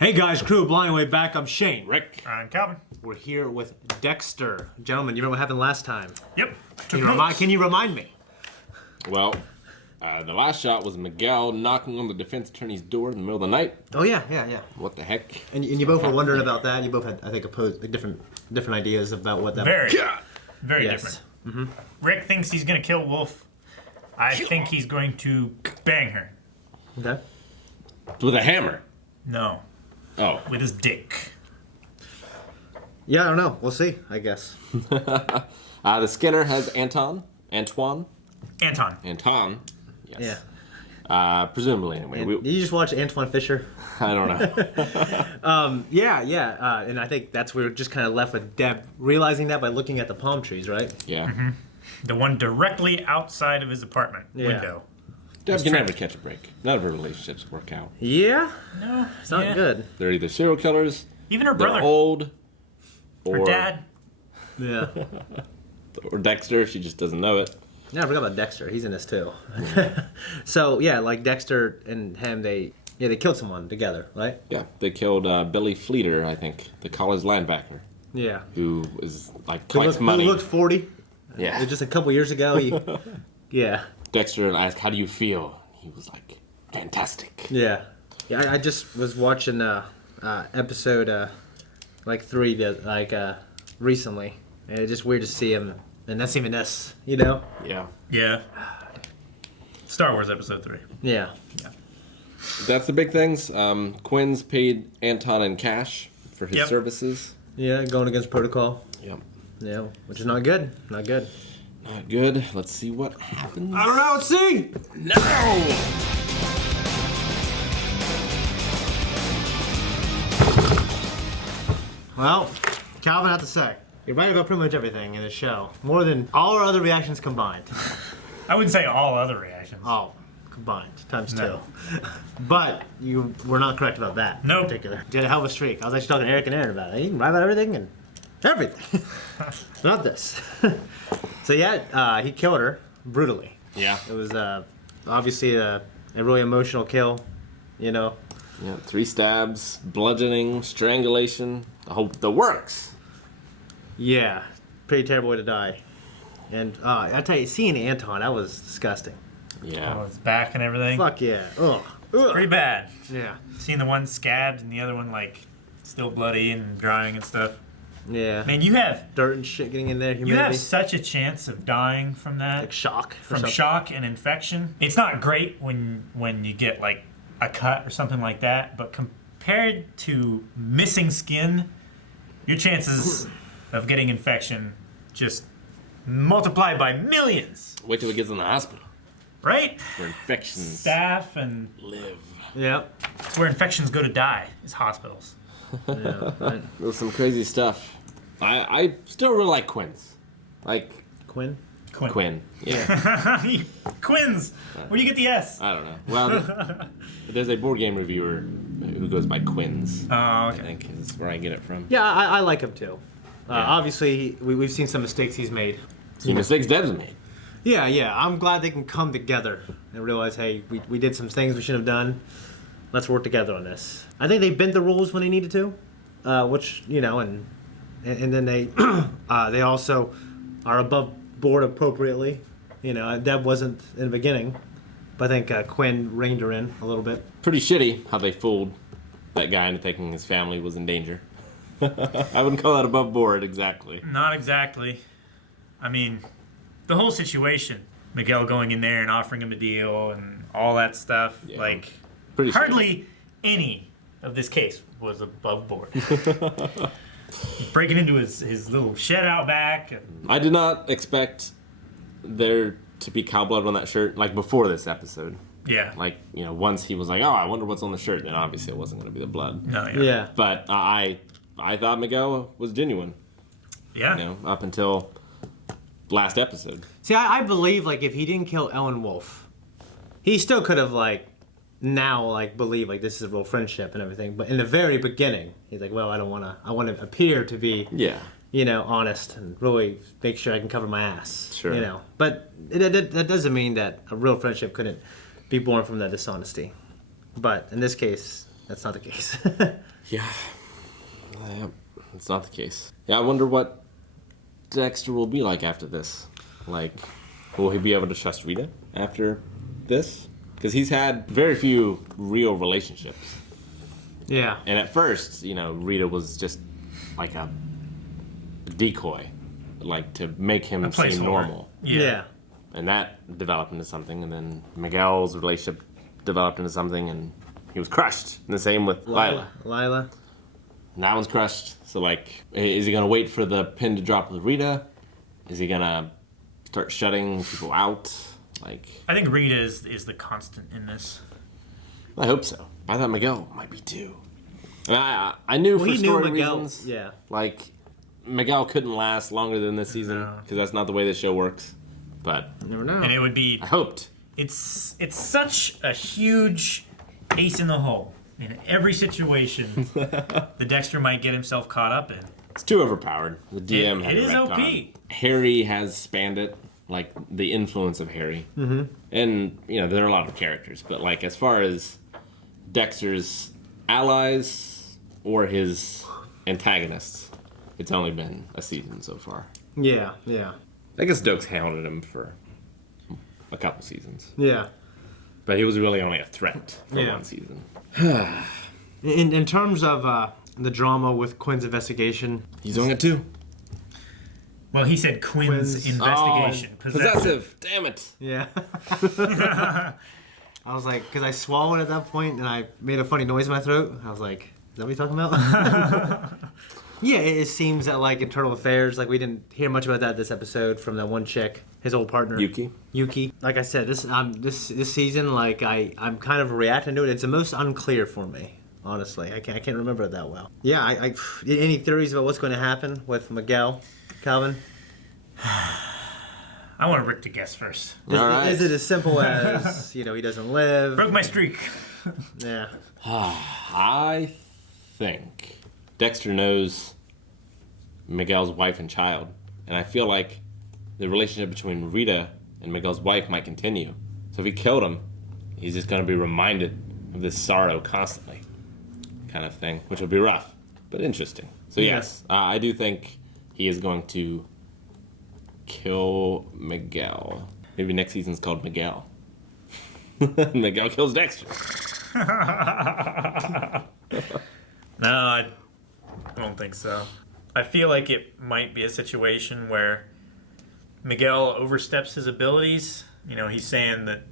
Hey guys, crew, Blind Way back. I'm Shane. Rick. I'm Calvin. We're here with Dexter. Gentlemen, you remember what happened last time? Yep. Can you remind me? Well, the last shot was Miguel knocking on the defense attorney's door in the middle of the night. Oh yeah. What the heck? And you both were wondering about that. You both had, I think, opposed different ideas about what that. Very different. Mm-hmm. Rick thinks he's gonna kill Wolf. I think he's going to bang her. Okay. With a hammer. No, Oh. with his dick. Yeah, I don't know. We'll see. I guess. The Skinner has Anton. Anton. Yes. Yeah. Presumably, anyway. Did you just watch Antoine Fisher? I don't know. Yeah. And I think that's where we're just kind of left with Deb realizing that by looking at the palm trees, right? Yeah. Mm-hmm. The one directly outside of his apartment window. Deb can never catch a break. None of her relationships work out. Yeah. No, It's not good. They're either serial killers, Even her they're brother, old, or her dad. Yeah. or Dexter. She just doesn't know it. Yeah, I forgot about Dexter. He's in this too. So yeah, like Dexter and him, they killed someone together, right? Yeah, they killed Billy Fleeter, I think, the college linebacker, Yeah. who is like Who collects looked, money. who looked 40. Yeah. Just a couple years ago. Yeah. Dexter asked, "How do you feel?" He was like, "Fantastic." Yeah. I just was watching episode like 3 recently, and it's just weird to see him, and that's even this, you know? Yeah. Yeah. Star Wars Episode 3. Yeah. That's the big things. Quinn's paid Anton in cash for his services. Yeah, going against protocol. Yep. Yeah, which is not good. Not good. Not good. Let's see what happens. I don't know. Let's see. No! Well, Calvin, I have to say, you're right about pretty much everything in the show. More than all our other reactions combined. I wouldn't say all other reactions. Oh, combined, times No. 2. But you were not correct about that in Nope. particular. You had a hell of a streak. I was actually talking to Eric and Aaron about it. You can write about everything and everything. Not this. So yeah, he killed her brutally. Yeah. It was obviously a really emotional kill, you know. Yeah. 3 stabs, bludgeoning, strangulation, the works. Yeah, pretty terrible way to die. And I tell you, seeing Anton, that was disgusting. Yeah. Oh, his back and everything. Fuck yeah. Ugh. Pretty bad. Yeah. Seeing the one scabbed and the other one like still bloody and drying and stuff. Yeah. Man, you have Dirt and shit getting in there. Humidity. You have such a chance of dying from that. Like shock. or From something. shock and infection. It's not great when you get like a cut or something like that, but compared to missing skin, your chances of getting infection just multiplied by millions. Wait till it gets in the hospital. Right? Where infections Staph and live. Yep. it's where infections go to die is hospitals. Yeah. Right. It was some crazy stuff. I still really like Quinn's. Like Quinn. Quinn. Yeah. Quinns. Where do you get the S? I don't know. Well, there's a board game reviewer who goes by Quinn's. Oh, I okay. think is where I get it from. Yeah, I like him too. Yeah. Obviously, we've seen some mistakes he's made. Some mistakes Deb's made. Yeah. I'm glad they can come together and realize, hey, we did some things we shouldn't have done. Let's work together on this. I think they bent the rules when they needed to, which, you know, and then they they also are above board appropriately. You know, Deb wasn't in the beginning, but I think Quinn reined her in a little bit. Pretty shitty how they fooled that guy into thinking his family was in danger. I wouldn't call that above board exactly. Not exactly. I mean, the whole situation, Miguel going in there and offering him a deal and all that stuff, Yeah. like Pretty hardly any of this case was above board. Breaking into his little shed out back. And, I did not expect there to be cow blood on that shirt, like before this episode. yeah. Like, you know, once he was like, oh, I wonder what's on the shirt, then obviously it wasn't going to be the blood. No, Yeah. But I thought Miguel was genuine, Yeah. you know, up until last episode. See, I believe, like, if he didn't kill Ellen Wolf, he still could have, like, now, like, believe, like, this is a real friendship and everything. But in the very beginning, he's like, well, I want to appear to be, Yeah. you know, honest and really make sure I can cover my ass. Sure. You know. But that doesn't mean that a real friendship couldn't be born from that dishonesty. But in this case, that's not the case. Yeah. It's not the case. Yeah, I wonder what Dexter will be like after this. Like, will he be able to trust Rita after this? Because he's had very few real relationships. Yeah. And at first, Rita was just like a decoy, like to make him seem normal. Yeah. And that developed into something, and then Miguel's relationship developed into something, and he was crushed. And the same with Lila. And that one's crushed. So, like, is he going to wait for the pin to drop with Rita? Is he going to start shutting people out? Like, I think Rita is the constant in this. I hope so. I thought Miguel might be too. I knew for story reasons. Yeah. Like, Miguel couldn't last longer than this season because that's not the way the show works. But You never know. And it would be. I hoped. It's such a huge ace in the hole. In every situation, the Dexter might get himself caught up in. It's too overpowered. The DM had it is retcon. OP. Harry has spanned it, like the influence of Harry. Mm-hmm. And, there are a lot of characters, but like as far as Dexter's allies or his antagonists, it's only been a season so far. Yeah. I guess Doak's hounded him for a couple seasons. Yeah. But he was really only a threat for Yeah. one season. In terms of the drama with Quinn's investigation, He's doing it too. Well, he said Quinn's investigation. Oh, possessive. Damn it. yeah. I was like, because I swallowed at that point and I made a funny noise in my throat. I was like, is that what you're talking about? Yeah, it seems that like internal affairs, like we didn't hear much about that this episode from that one chick, his old partner, Yuki. Like I said, this season, like I'm kind of reacting to it. It's the most unclear for me, honestly. I can't remember it that well. Yeah, I any theories about what's going to happen with Miguel, Calvin? I want Rick to guess first. Is it as simple as he doesn't live? Broke my streak. Yeah. I think Dexter knows Miguel's wife and child, and I feel like the relationship between Rita and Miguel's wife might continue. So if he killed him, he's just going to be reminded of this sorrow constantly, kind of thing, which will be rough, but interesting. So yes, I do think he is going to kill Miguel. Maybe next season's called Miguel. Miguel kills Dexter. No, I don't think so. I feel like it might be a situation where Miguel oversteps his abilities. He's saying that,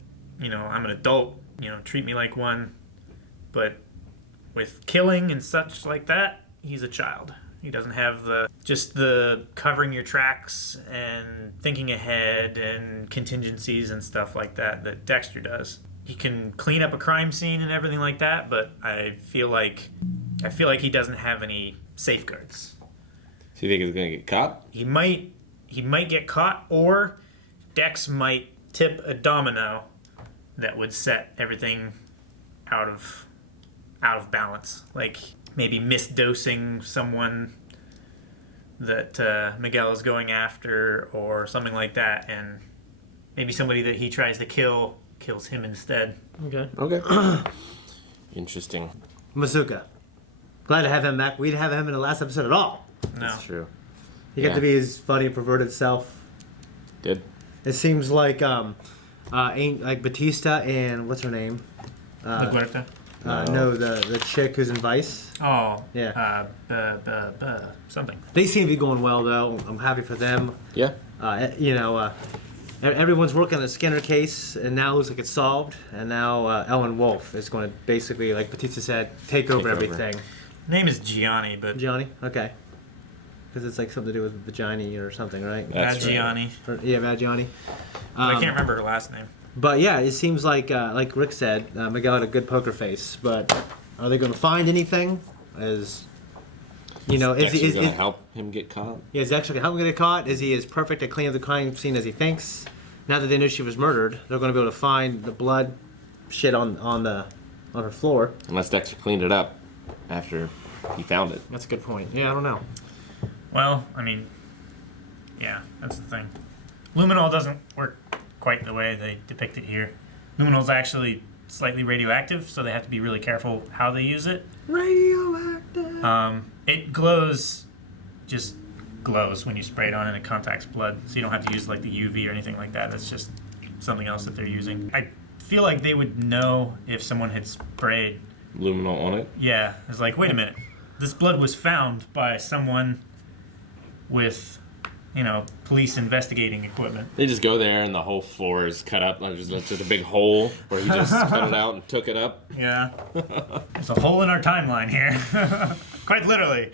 I'm an adult, treat me like one. But with killing and such like that, he's a child. He doesn't have the covering your tracks and thinking ahead and contingencies and stuff like that Dexter does. He can clean up a crime scene and everything like that, but I feel like he doesn't have any safeguards. So you think he's gonna get caught? He might get caught, or Dex might tip a domino that would set everything out of balance. Like maybe misdosing someone that Miguel is going after, or something like that, and maybe somebody that he tries to kill kills him instead. Okay. Interesting. Masuka. Glad to have him back. We didn't have him in the last episode at all. No. That's true. He got to be his funny, perverted self. Did. It seems like Batista and what's her name? LaGuerta? No, the chick who's in Vice. Oh. Yeah. Something. They seem to be going well though. I'm happy for them. Yeah. Everyone's working on the Skinner case, and now it looks like it's solved. And now Ellen Wolf is going to basically, like Batista said, take over everything. Name is Gianni, but Gianni? Okay. Because it's like something to do with vagina or something, right? That's right. Gianni. Yeah, Gianni. I can't remember her last name. But yeah, it seems like Rick said, Miguel had a good poker face. But are they going to find anything? Is he going to help him get caught? Yeah, is Dexter going to help him get caught? Is he as perfect at cleaning up the crime scene as he thinks? Now that they know she was murdered, they're going to be able to find the blood shit on her floor. Unless Dexter cleaned it up after he found it. That's a good point. Yeah, I don't know. Well, I mean, yeah, that's the thing. Luminol doesn't work quite the way they depict it here. Luminol's actually slightly radioactive, so they have to be really careful how they use it. Radioactive. It glows, just glows when you spray it on, and it contacts blood, so you don't have to use like the UV or anything like that. That's just something else that they're using. I feel like they would know if someone had sprayed Luminol on it. Yeah, it's like, wait a minute. This blood was found by someone with, police investigating equipment. They just go there and the whole floor is cut up. There's just a big hole where he just cut it out and took it up. Yeah. There's a hole in our timeline here. Quite literally.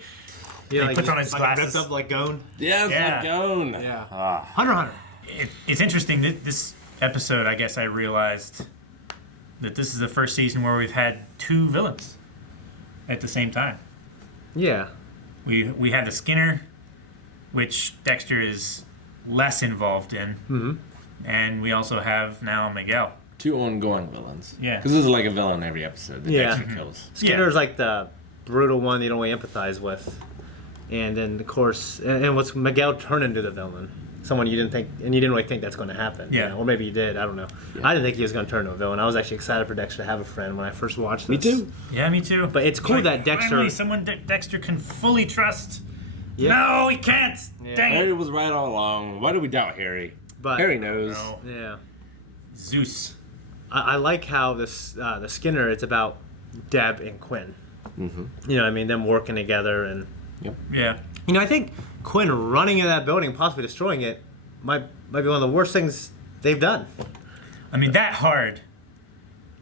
Yeah, He puts on his glasses. ripped up like Gone. Yeah, it's Yeah. like Gone. Yeah. Ah. Hunter. It's interesting. This episode, I guess I realized that this is the first season where we've had 2 villains at the same time. Yeah. We had the Skinner, which Dexter is less involved in. Mm-hmm. And we also have now Miguel. 2 ongoing villains. Yeah. Because this is like a villain every episode that Yeah. Dexter kills. Skinner's like the brutal one you don't really empathize with. And then, of course, and what's Miguel turn into the villain? Someone you didn't think, and you didn't really think that's going to happen. Yeah. Or maybe you did. I don't know. Yeah. I didn't think he was going to turn into a villain. I was actually excited for Dexter to have a friend when I first watched this. Me too. Yeah, me too. But it's cool Like, that Dexter. Finally, someone Dexter can fully trust. Yeah. No, he can't. Yeah. Dang Harry it. was right all along. Why do we doubt Harry? But Harry knows. No. yeah, Zeus. I like how this the Skinner. It's about Deb and Quinn. Mm-hmm. You know, what I mean, them working together, and Yeah. I think Quinn running into that building, possibly destroying it, might be one of the worst things they've done. I mean, that hard.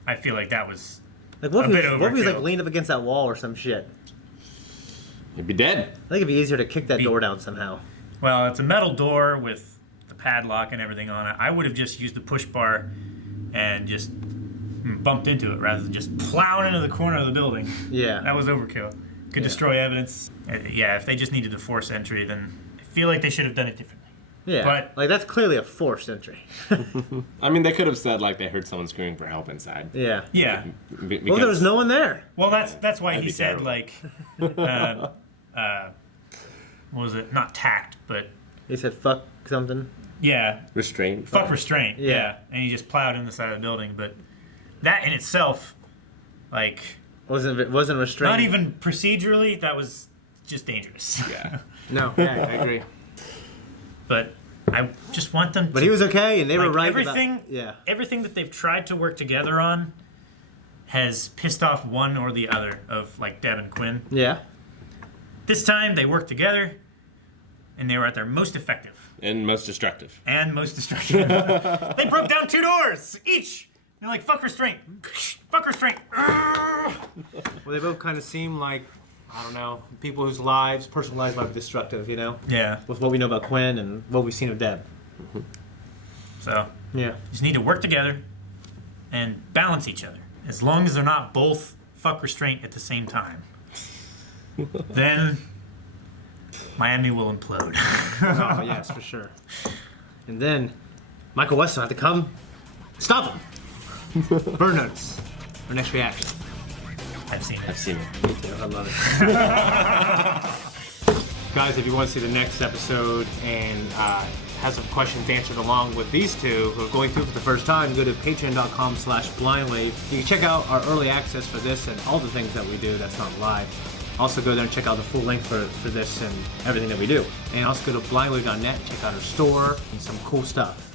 I feel like that was. Like, what A if bit he was like overkill. leaned up against that wall or some shit? He'd be dead. I think it'd be easier to kick that door down somehow. Well, it's a metal door with the padlock and everything on it. I would have just used the push bar and just bumped into it rather than just plowing into the corner of the building. Yeah. That was overkill. Could destroy evidence. Yeah, if they just needed to force entry, then I feel like they should have done it differently. Yeah. But- like, that's clearly a forced entry. I mean, they could have said like they heard someone screaming for help inside. Yeah. Yeah. Because Well, there was no one there. Well, that's why That'd he be said terrible. like, what was it? Not tact, but He said fuck something. yeah, restraint. fuck restraint. Yeah. Yeah, and he just plowed in the side of the building. But that in itself, like, Wasn't restrained. not even procedurally, that was just dangerous. Yeah. No. Yeah, I agree. But I just want them. But to, he was okay, and they were like, right. everything. About, yeah. Everything that they've tried to work together on has pissed off one or the other of like Deb and Quinn. Yeah. This time they worked together, and they were at their most effective. And most destructive. And most destructive. They broke down 2 doors each. They're like, fuck restraint. Fuck restraint. Well, they both kind of seem like, I don't know, people whose personal lives might be destructive, Yeah. with what we know about Quinn and what we've seen of Deb. So, Yeah. you just need to work together and balance each other. As long as they're not both fuck restraint at the same time, then Miami will implode. Oh, yes, for sure. And then Michael Weston had to come stop him. Burn notice. Our next reaction. I've seen I've it. seen it. Me too. I love it. Guys, if you want to see the next episode and have some questions answered along with these two who are going through it for the first time, go to patreon.com/blindwave. You can check out our early access for this and all the things that we do that's not live. Also go there and check out the full link for this and everything that we do. And also go to blindwave.net, check out our store and some cool stuff.